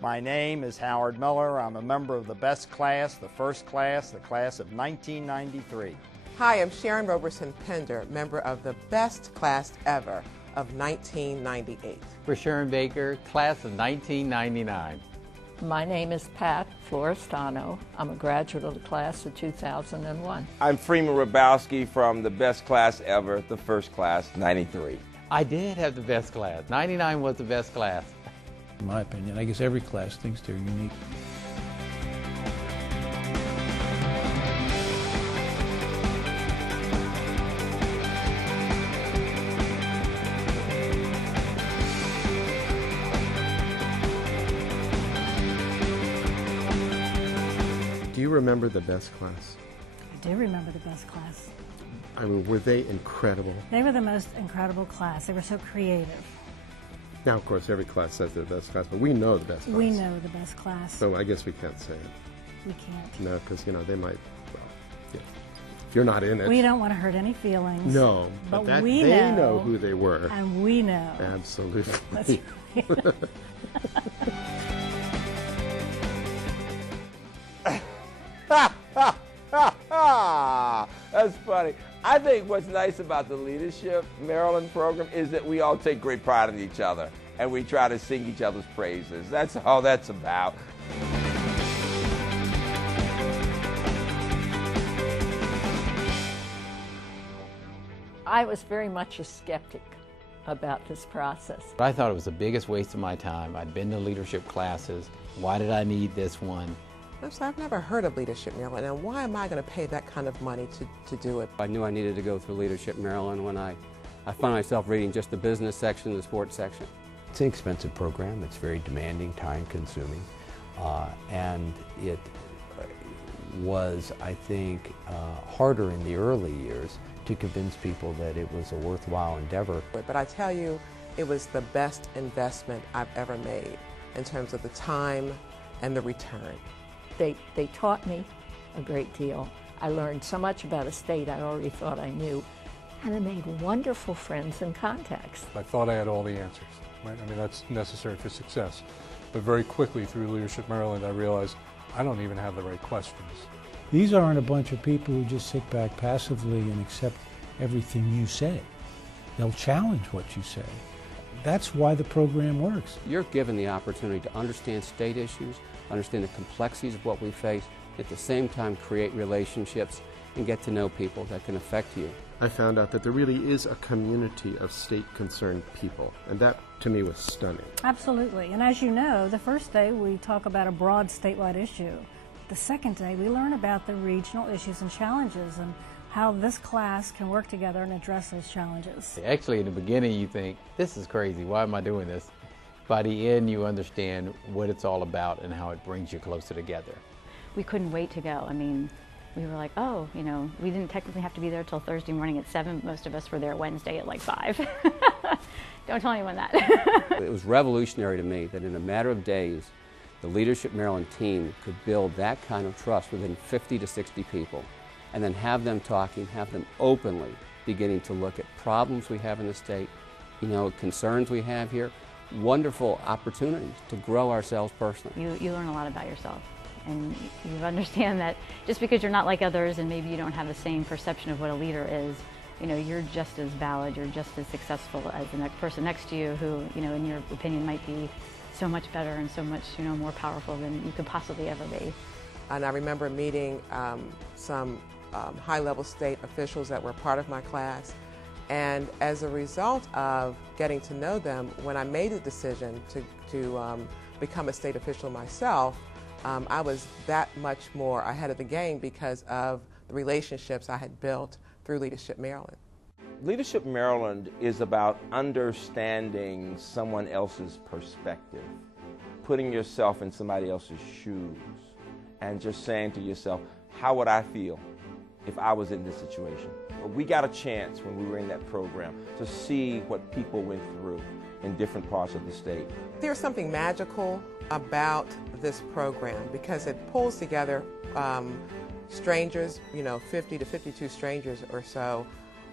My name is Howard Miller. I'm a member of the best class, the first class, the class of 1993. Hi, I'm Sharon Roberson Pender, member of the best class ever of 1998. For Sharon Baker, class of 1999. My name is Pat Florestano. I'm a graduate of the class of 2001. I'm Freeman Rabowski from the best class ever, the first class, 93. I did have the best class. 99 was the best class. In my opinion, I guess every class thinks they're unique. Do you remember the best class? I do remember the best class. I mean, were they incredible? They were the most incredible class. They were so creative. Now, of course, every class says they're the best class, but we know the best class. We know the best class. So I guess we can't say it. We can't. No, because, you know, they might, well, yeah. If you're not in it. We don't want to hurt any feelings. No, but that, they know who they were. And we know. Absolutely. That's right. That's funny. I think what's nice about the Leadership Maryland program is that we all take great pride in each other and we try to sing each other's praises. That's all that's about. I was very much a skeptic about this process. I thought it was the biggest waste of my time. I'd been to leadership classes. Why did I need this one? I've never heard of Leadership Maryland, and why am I going to pay that kind of money to do it? I knew I needed to go through Leadership Maryland when I found myself reading just the business section, the sports section. It's an expensive program. It's very demanding, time-consuming, and it was, I think, harder in the early years to convince people that it was a worthwhile endeavor. But I tell you, it was the best investment I've ever made in terms of the time and the return. They taught me a great deal. I learned so much about a state I already thought I knew, and I made wonderful friends and contacts. I thought I had all the answers, right? I mean, that's necessary for success. But very quickly through Leadership Maryland, I realized I don't even have the right questions. These aren't a bunch of people who just sit back passively and accept everything you say. They'll challenge what you say. That's why the program works. You're given the opportunity to understand state issues, understand the complexities of what we face, at the same time create relationships and get to know people that can affect you. I found out that there really is a community of state-concerned people, and that, to me, was stunning. Absolutely. And as you know, the first day we talk about a broad statewide issue. The second day we learn about the regional issues and challenges and how this class can work together and address those challenges. Actually, in the beginning, you think, this is crazy. Why am I doing this? By the end, you understand what it's all about and how it brings you closer together. We couldn't wait to go. I mean, we were like, oh, you know, we didn't technically have to be there till Thursday morning at 7. Most of us were there Wednesday at like 5. Don't tell anyone that. It was revolutionary to me that in a matter of days, the Leadership Maryland team could build that kind of trust within 50 to 60 people, and then have them talking, have them openly beginning to look at problems we have in the state, you know, concerns we have here, wonderful opportunities to grow ourselves personally. You learn a lot about yourself, and you understand that just because you're not like others and maybe you don't have the same perception of what a leader is, you know, you're just as valid, you're just as successful as the next person next to you who, you know, in your opinion might be so much better and so much, you know, more powerful than you could possibly ever be. And I remember meeting some high-level state officials that were part of my class, and as a result of getting to know them, when I made the decision to become a state official myself, I was that much more ahead of the game because of the relationships I had built through Leadership Maryland. Leadership Maryland is about understanding someone else's perspective, putting yourself in somebody else's shoes, and just saying to yourself, how would I feel if I was in this situation? We got a chance when we were in that program to see what people went through in different parts of the state. There's something magical about this program because it pulls together strangers, you know, 50 to 52 strangers or so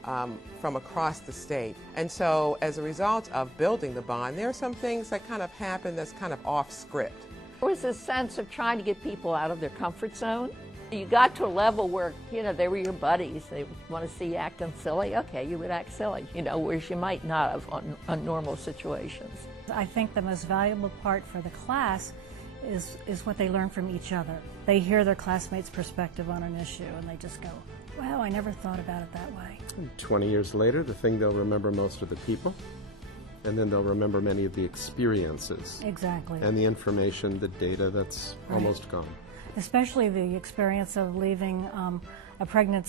from across the state. And so as a result of building the bond, there are some things that kind of happen that's kind of off script. There was a sense of trying to get people out of their comfort zone. You got to a level where, they were your buddies. They want to see you acting silly. Okay, you would act silly, whereas you might not have on normal situations. I think the most valuable part for the class is what they learn from each other. They hear their classmates' perspective on an issue and they just go, wow, I never thought about it that way. 20 years later, the thing they'll remember most are the people, and then they'll remember many of the experiences. Exactly. And the information, the data that's almost gone. Especially the experience of leaving a pregnant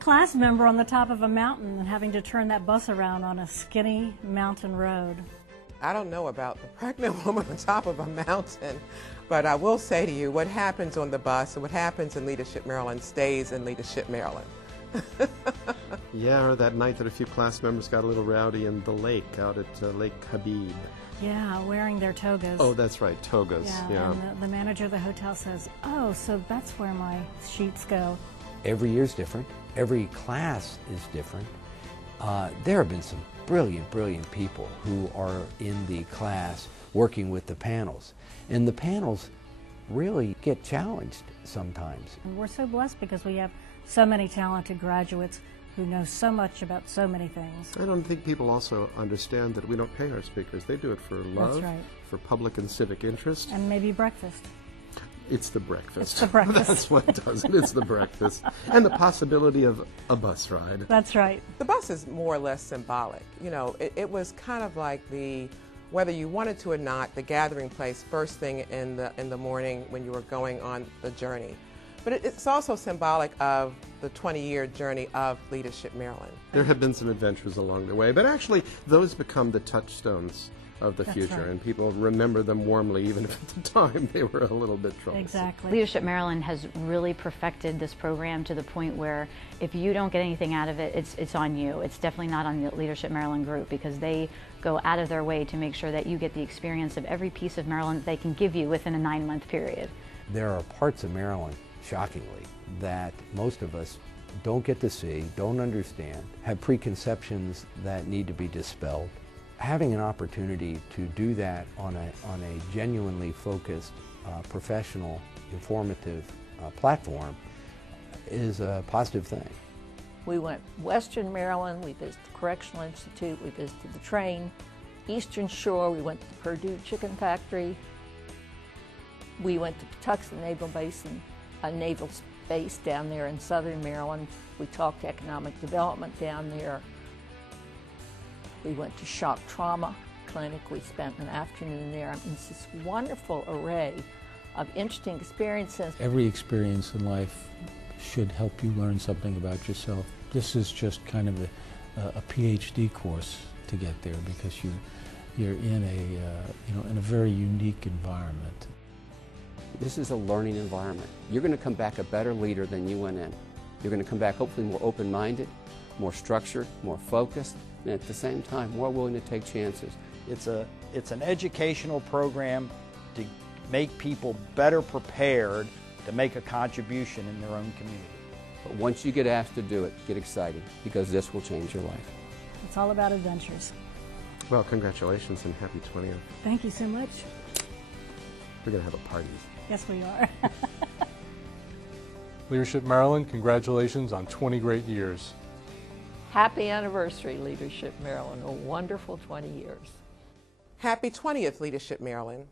class member on the top of a mountain and having to turn that bus around on a skinny mountain road. I don't know about the pregnant woman on top of a mountain, but I will say to you, what happens on the bus and what happens in Leadership Maryland stays in Leadership Maryland. Yeah, or that night that a few class members got a little rowdy in the lake out at Lake Habib. Yeah, wearing their togas. Oh, that's right, togas. Yeah. And the manager of the hotel says, oh, so that's where my sheets go. Every year's different. Every class is different. There have been some brilliant people who are in the class working with the panels. And the panels really get challenged sometimes. And we're so blessed because we have so many talented graduates who know so much about so many things. I don't think people also understand that we don't pay our speakers. They do it for love, That's right. for public and civic interest. And maybe breakfast. It's the breakfast. It's the breakfast. That's what does it. It's the breakfast. And the possibility of a bus ride. That's right. The bus is more or less symbolic. It was kind of like whether you wanted to or not, the gathering place first thing in the morning when you were going on the journey. But it's also symbolic of the 20-year journey of Leadership Maryland. There have been some adventures along the way, but actually those become the touchstones of the future, right. and people remember them warmly, even if at the time they were a little bit troublesome. Exactly. Leadership Maryland has really perfected this program to the point where if you don't get anything out of it, it's on you. It's definitely not on the Leadership Maryland group, because they go out of their way to make sure that you get the experience of every piece of Maryland that they can give you within a 9-month period. There are parts of Maryland, shockingly, that most of us don't get to see, don't understand, have preconceptions that need to be dispelled. Having an opportunity to do that on a genuinely focused, professional, informative platform is a positive thing. We went Western Maryland, we visited the Correctional Institute, we visited the train. Eastern Shore, we went to the Purdue Chicken Factory. We went to Patuxent Naval Basin, a naval base down there in southern Maryland. We talked economic development down there. We went to shock trauma clinic. We spent an afternoon there. I mean, it's this wonderful array of interesting experiences. Every experience in life should help you learn something about yourself. This is just kind of a PhD course to get there, because you're in a very unique environment. This is a learning environment. You're going to come back a better leader than you went in. You're going to come back hopefully more open-minded, more structured, more focused, and at the same time more willing to take chances. It's an educational program to make people better prepared to make a contribution in their own community. But once you get asked to do it, get excited, because this will change your life. It's all about adventures. Well, congratulations and happy 20th. Thank you so much. We're going to have a party. Yes, we are. Leadership Maryland, congratulations on 20 great years. Happy anniversary, Leadership Maryland, a wonderful 20 years. Happy 20th, Leadership Maryland.